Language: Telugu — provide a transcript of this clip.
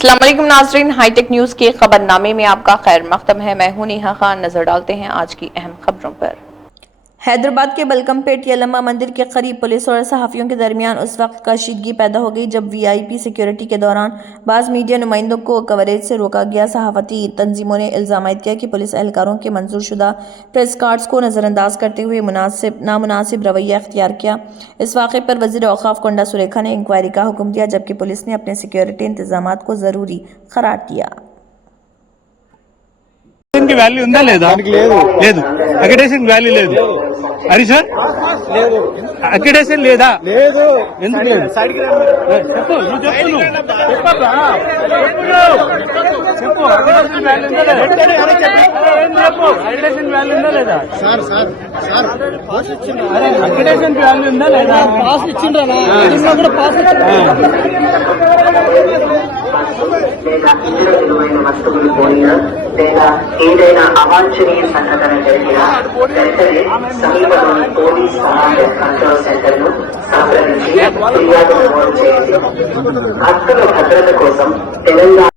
अस्सलाम वालेकुम नाज़रीन, हाईटेक न्यूज के खबरनामे में आपका खैर मक़दम है। मैं हूं नेहा खान। नजर डालते हैं आज की अहम खबरों पर। हैदराबाद के बलकमपेट यलम्मा मंदिर के करीब पुलिस और सहाफ़ियों के दरमियान उस वक्त कशीदगी पैदा हो गई जब वीआईपी सिक्योरिटी के दौरान बाज़ मीडिया नुमाइंदों को कवरेज से रोका गया। सहाफ़ती तंजीमों ने इल्ज़ाम आयद किया कि पुलिस एहलकारों के मंजूरशुदा प्रेस कार्ड्स को नज़रअंदाज करते हुए नामुनासिब रवैया अख्तियार किया। इस वाक़े पर वज़ीर औक़ाफ़ कोंडा सुरेखा ने इंक्वायरी का हुक्म दिया, जबकि पुलिस ने अपने सिक्योरिटी इंतजामात को ज़रूरी करार दिया। వాల్యూ ఉందా లేదా? లేదు. అక్రిడేషన్ వాల్యూ లేదు. హరి సార్ అక్రిడేషన్ లేదా? లేదు. ఎందుకు లేదు? చెప్పు, నువ్వు చెప్పు అక్రిడేషన్ వాల్యూ ఉందా లేదా? అక్రిడేషన్ వాల్యూ ఉందా లేదా? అక్రిడేషన్ వాల్యూ ఉందా లేదా? పాస్ ఇచ్చిండ్రా? కూడా పాస్ వస్తువులు పోయినా లేదా ఏదైనా అవాంఛనీయ సంఘటన జరిగినా వెంటనే సమీపంలోని పోలీస్ కమాండ్ కంట్రోల్ సెంటర్ ను సంప్రదించి ఫిర్యాదు నమోదు చేయండి. హక్కుల భద్రత కోసం తెలంగాణ